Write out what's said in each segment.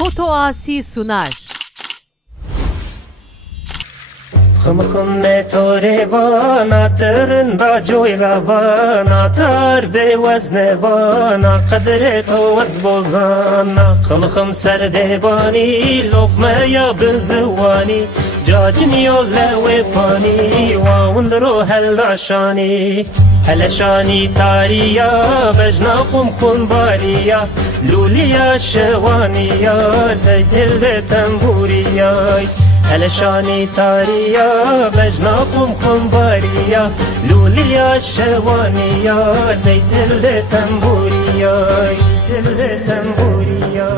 Foto Asi sunar. Khım khım me tore vana tırında joyra vana tar bevazne vana kadre toz bozana khım khım serdebani lokmaya bezwani jajin yolla ve pani wa undro hellashani هلشاني تاريا بجنا قم باريا لوليا شوانيا زيت التنبوريا هلشاني تاريا بجنا قم باريا لوليا شوانيا زيت التنبوريا زيت التنبوريا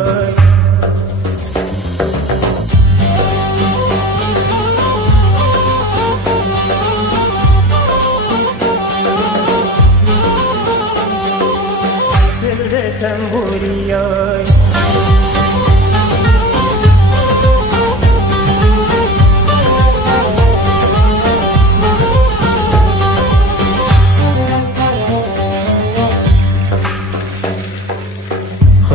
tamburiya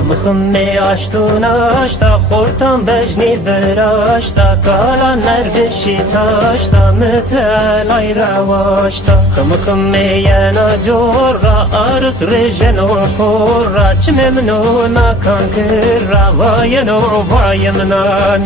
khım khım me ashtuna ashta khortam bejni berashta kala nerdeshi tashta metalay rawashta khım khım me yana jorra arq rejeno korra chmemno na kankira vayeno vayemnani